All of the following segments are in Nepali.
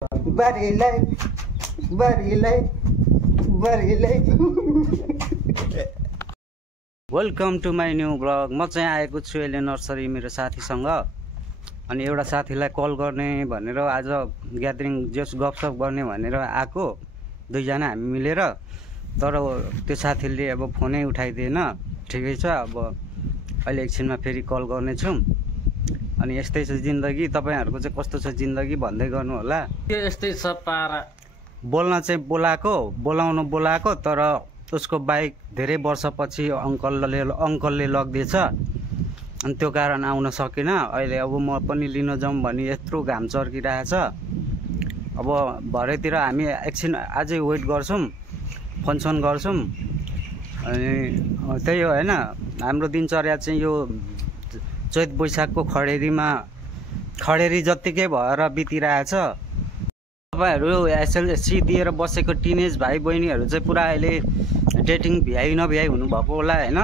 Welcome to my new blog. म चाहिँ आएको छु अहिले नर्सरी मेरो साथीसँग। अनि एउटा साथीलाई कल गर्ने भनेर आज ग्यादरिङ जस गफसफ गर्ने भनेर आएको, दुईजना हामी मिलेर। तर त्यो साथीले अब फोनै उठाइदिएन। ठिकै छ, अब अहिले एकछिनमा फेरि कल गर्नेछौँ। अनि यस्तै छ जिन्दगी। तपाईहरुको चाहिँ कस्तो छ जिन्दगी भन्दै गर्नु होला। यस्तै छ पारा। बोल्न चाहिँ बोलाउनु बोलाएको, तर उसको बाइक धेरै वर्षपछि अङ्कलले लगिदिएछ। अनि त्यो कारण आउन सकिन। अहिले अब म पनि लिन जाउँ भने यत्रो घाम चर्किरहेछ। अब भरेतिर हामी एकछिन अझै वेट गर्छौँ, फोन गर्छौँ। अनि त्यही हो हैन, हाम्रो दिनचर्या चाहिँ यो चैत वैशाखको खडेरी जत्तिकै भएर बितिरहेछ। तपाईहरु एसएलसी दिएर बसेको टिनेज भाइ बहिनीहरु चाहिँ पुरा अहिले डेटिङ भ्याइ नभ्याइ हुनु भएको होला हैन।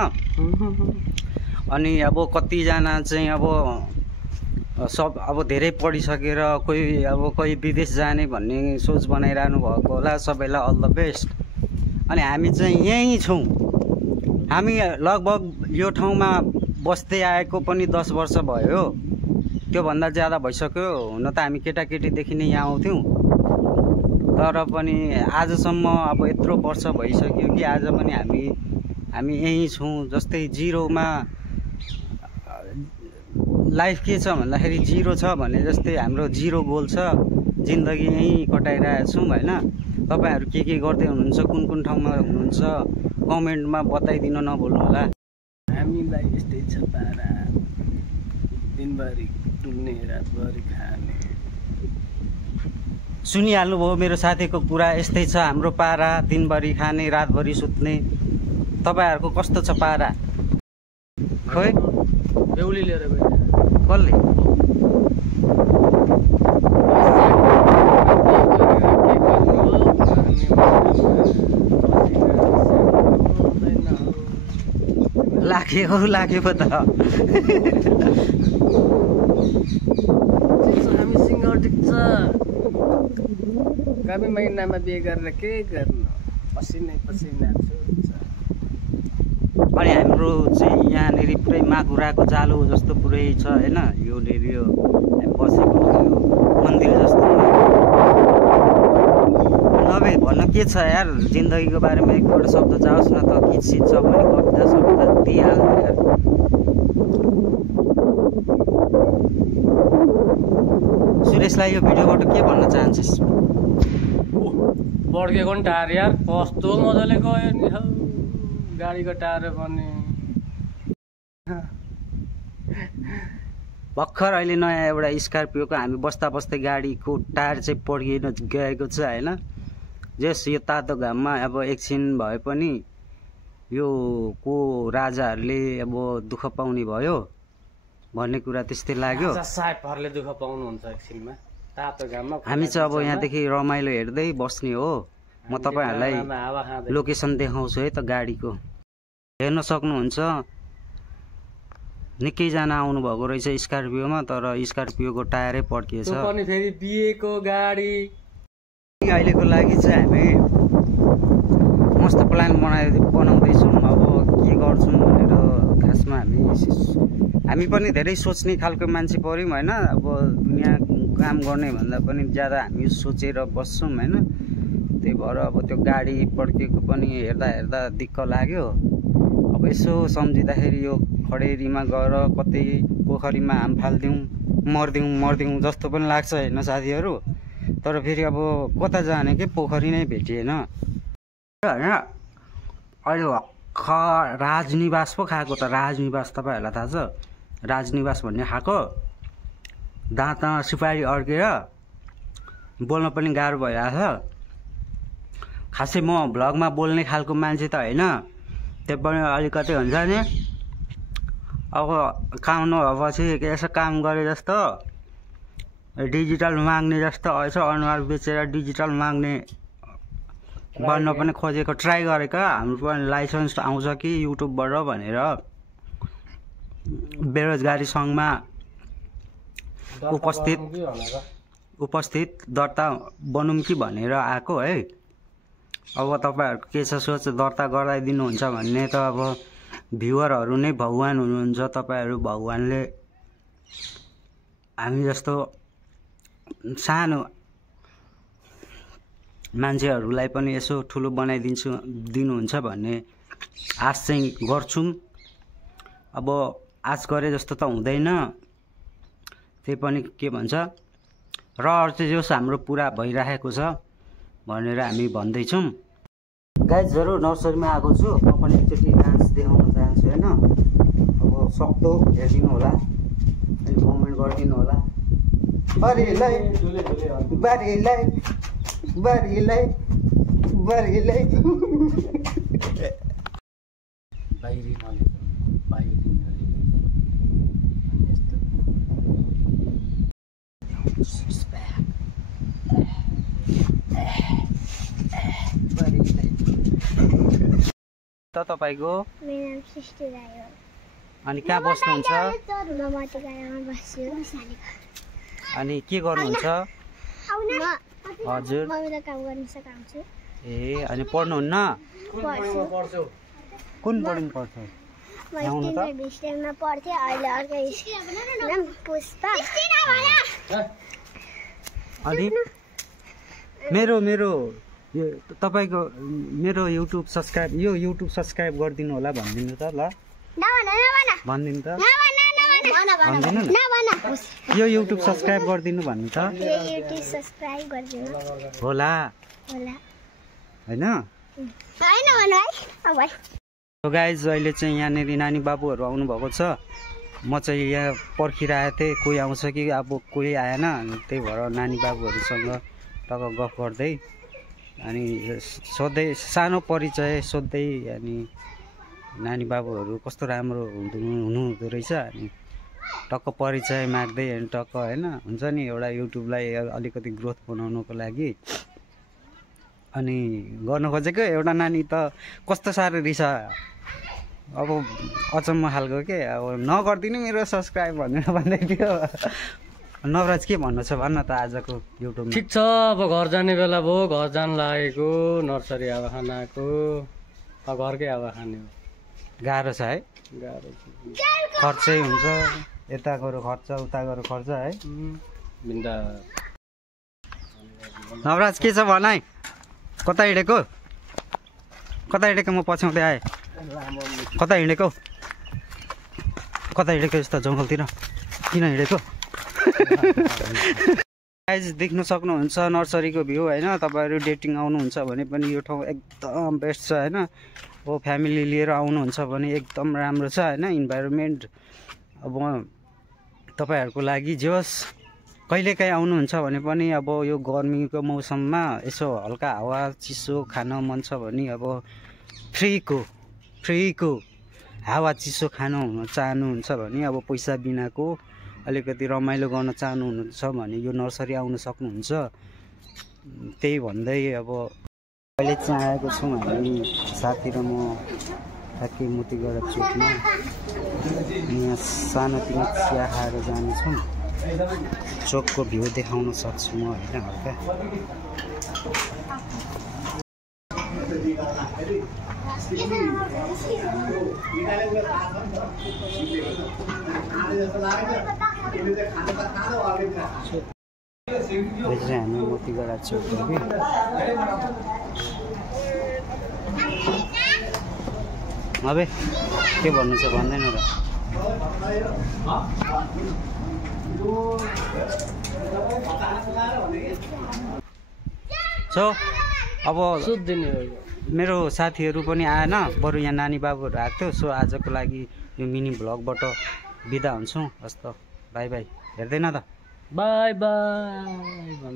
अनि अब कतिजना चाहिँ अब धेरै पढिसकेर कोही विदेश जाने भन्ने सोच बनाइरहनु भएको होला। सबैलाई अल द बेस्ट। अनि हामी चाहिँ यही छौँ। हामी लगभग यो ठाउँमा बस्दै आएको पनि 10 वर्ष भयो। त्यो भन्दा ज्यादा भइसक्यो। हुन त हामी केटाकेटीदेखि नै यहाँ आउँथ्यौँ, तर पनि आजसम्म अब यत्रो वर्ष भइसक्यो कि आज पनि हामी यही छौँ। जस्तै जिरोमा लाइफ के छ भन्दाखेरि जिरो छ भने जस्तै हाम्रो जिरो गोल छ। जिन्दगी यही कटाइरहेको छौँ हैन। तपाईहरु के गर्दै हुनुहुन्छ, कुन ठाउँमा हुनुहुन्छ, कमेन्टमा बताइदिन नभुल्नु होला। हामीलाई यस्तै छ पारा, दिनभरि टुल्ने रातभरि खाने। सुनिहाल्नुभयो मेरो साथीको कुरा। यस्तै छ हाम्रो पारा, दिनभरि खाने रातभरि सुत्ने। तपाईहरुको कस्तो छ पारा? खोइ बेहुली लिएर गए कसले? लाग्यो पो त। हामी सिङ्गर टिक्छ। कति महिनामा बिहे गरेर के गर्नु, पसिनै पसिना छ। अनि हाम्रो चाहिँ यहाँनिर पुरै माकुराको जालो जस्तो पुरै छ हैन। यो हामी बसेको यो मन्दिर जस्तो नभए भन्न के छ यार। जिन्दगीको बारेमा एकपल्ट शब्द जाओस् न त। किचित छ भने कविता शब्द दिइहाल्नु यार। सुरेशलाई यो भिडियोबाट के भन्न चाहन्छस्? बड्केको नि टायर यार, कस्तो मजाले गयो नि हौ गाडीको टायर पनि। भर्खर अहिले नयाँ एउटा स्कर्पियोको हामी बस्दा बस्दै गाडीको टायर चाहिँ पड्किन गएको छ हैन। जस यो तातो घाममा अब एकछिन भए पनि यो को राजाहरूले अब दुःख पाउने भयो भन्ने कुरा त्यस्तै लाग्यो। साहेबहरूले दुःख पाउनुहुन्छ एकछिनमा तातो घाममा। हामी चाहिँ अब यहाँदेखि रमाइलो हेर्दै बस्ने हो। म तपाईहरुलाई लोकेसन देखाउँछु है त गाडीको। हेर्न सक्नुहुन्छ निकैजना आउनु भएको रहेछ स्कर्पियोमा, तर स्कर्पियोको टायरै पड्किएछ। त्यो पनि फेरि बिएको गाडी। अहिलेको लागि चाहिँ हामी मस्त प्लान बनाउँदैछौँ। अब के गर्छौँ भनेर खासमा हामी पनि धेरै सोच्ने खालको मान्छे पर्यौँ हैन। अब दुनियाँ काम गर्ने भन्दा पनि ज्यादा हामी सोचेर बस्छौँ हैन। त्यही भएर अब त्यो गाडी पड्केको पनि हेर्दा दिक्क लाग्यो। अब यसो सम्झिँदाखेरि यो खडेरीमा गएर कतै पोखरीमा हाम फाल्दिउँ मर्दिउँ जस्तो पनि लाग्छ हैन साथीहरू। तर फेरि अब कता जाने के पोखरी नै भेटिएन हैन। अहिले राजनिवास पो खाएको त। राजनिवास तपाईहरुलाई थाहा छ? राजनिवास भन्ने खाएको। दाँतमा सुपारी अड्केर बोल्न पनि गाह्रो भइरहेछ। खासै म भ्लगमा बोल्ने खालको मान्छे त होइन। त्यो पनि अलिकति हुन्छ नि। अब काम नभएपछि यसो काम गरे जस्तो डिजिटल माग्ने जस्तो यसो अनुहार बेचेर डिजिटल माग्ने बन्न पनि खोजेको, ट्राई गरेको। हाम्रो पनि लाइसेन्स आउँछ कि युट्युबबाट भनेर बेरोजगारी सङ्घमा उपस्थित उपस्थित दर्ता बनौँ कि भनेर आएको है। अब तपाईँहरूको के छ सोच, दर्ता गराइदिनुहुन्छ भन्ने त अब भ्युवरहरू नै भगवान हुनुहुन्छ। तपाईँहरू भगवानले हामी जस्तो सानो मान्छेहरूलाई पनि यसो ठुलो दिनुहुन्छ भन्ने आश चाहिँ गर्छौँ। अब आश गरे जस्तो त हुँदैन, त्यही पनि के भन्छ र अरू चाहिँ जोस् हाम्रो पुरा भइरहेको छ भनेर हामी भन्दैछौँ। गाइजहरू नर्सरीमा आएको छु, म पनि एकचोटि डान्स देखाउन चाहन्छु होइन। अब सक्दो हेरिदिनु होला, अनि कमेन्ट गरिदिनु होला। बारीलाई बारीलाई बारीलाई बारीलाई बाहिरी नले बाहिरी नले त तपाईको मेरो नाम सृष्टि राई हो। अनि कहाँ बस्नुहुन्छ? म मतिगढामा बस्छु। अनि के गर्नुहुन्छ? हजुर मम्मीलाई काम गर्न सघाउँछु। ए अनि पढ्नुहुन्न? कुन बोर्डिङ पढ्छ? म स्टेममा पढ्थेँ, अहिले अर्कै नाम पुष्पा। अनि मेरो यो तपाईको मेरो युट्युब सब्सक्राइब गरिदिनु होला भनिदिनु त ल। भनिदिनु त, भनिदिनु न। यो युट्युब सब्सक्राइब गरिदिनु भन्नु त होला होइन। गाइज अहिले चाहिँ यहाँनिर नानी बाबुहरू आउनुभएको छ। म चाहिँ यहाँ पर्खिरहेको थिएँ कोही आउँछ कि अब कोही आएन, त्यही भएर नानी बाबुहरूसँग टक्क गफ गर्दै अनि सोध्दै सानो परिचय सोध्दै अनि नानी बाबुहरू कस्तो राम्रो हुनुहुँदो रहेछ अनि टक्क परिचय माग्दै अनि टक्क होइन हुन्छ नि एउटा युट्युबलाई अलिकति ग्रोथ बनाउनुको लागि अनि गर्नु खोजेको। एउटा नानी त कस्तो साह्रो रिसा, अब अचम्म खालको के, अब नगरिदिनु मेरो सब्सक्राइब भनेर भन्दै थियो। नवराज के भन्नु छ भन्न त आजको युट्युबमा? ठिक छ, अब घर जाने बेला भयो, घर जान लागेको, नर्सरी हावा खानाको, अब घरकै हावा खाने हो। गाह्रो छ है, गाह्रो खर्चै हुन्छ, यता गएर खर्च उता गएर खर्च है। बिन्दा नवराज के छ भनाइ? कता हिँडेको? कता हिँडेको? म पछ्याउँदै आएँ। कता हिँडेको? कता हिँडेको? यस्तो जङ्गलतिर किन हिँडेको? गाइज देख्न सक्नुहुन्छ नर्सरीको भ्यू होइन। तपाईँहरू डेटिङ आउनुहुन्छ भने पनि यो ठाउँ एकदम बेस्ट छ होइन। अब फ्यामिली लिएर आउनुहुन्छ भने एकदम राम्रो छ होइन इन्भाइरोमेन्ट। अब तपाईँहरूको लागि जे होस् कहिलेकाहीँ आउनुहुन्छ भने पनि अब यो गर्मीको मौसममा यसो हल्का हावा चिसो खान मन छ भने अब फ्रीको हावा चिसो खानु चाहनुहुन्छ भने अब पैसा बिनाको अलिकति रमाइलो गर्न चाहनुहुन्छ भने यो नर्सरी आउन सक्नुहुन्छ। त्यही भन्दै अब अहिले चाहिँ आएको छौँ हामी साथी र म ठ्याक्कै मोतीगढा चोकमा। यहाँ सानोतिनो चिया खाएर जानेछौँ। चोकको भ्यू देखाउन सक्छु म होइन हल्का। हामी मोतीगढा चोक हो कि अब के भन्नु छ भन्दैन र। सो अब मेरो साथीहरू पनि आएन, बरु यहाँ नानी बाबुहरू आएको थियो। सो आजको लागि यो मिनी भ्लगबाट बिदा हुन्छौँ। हस् त, बाई बाई। हेर्दैन त? By by.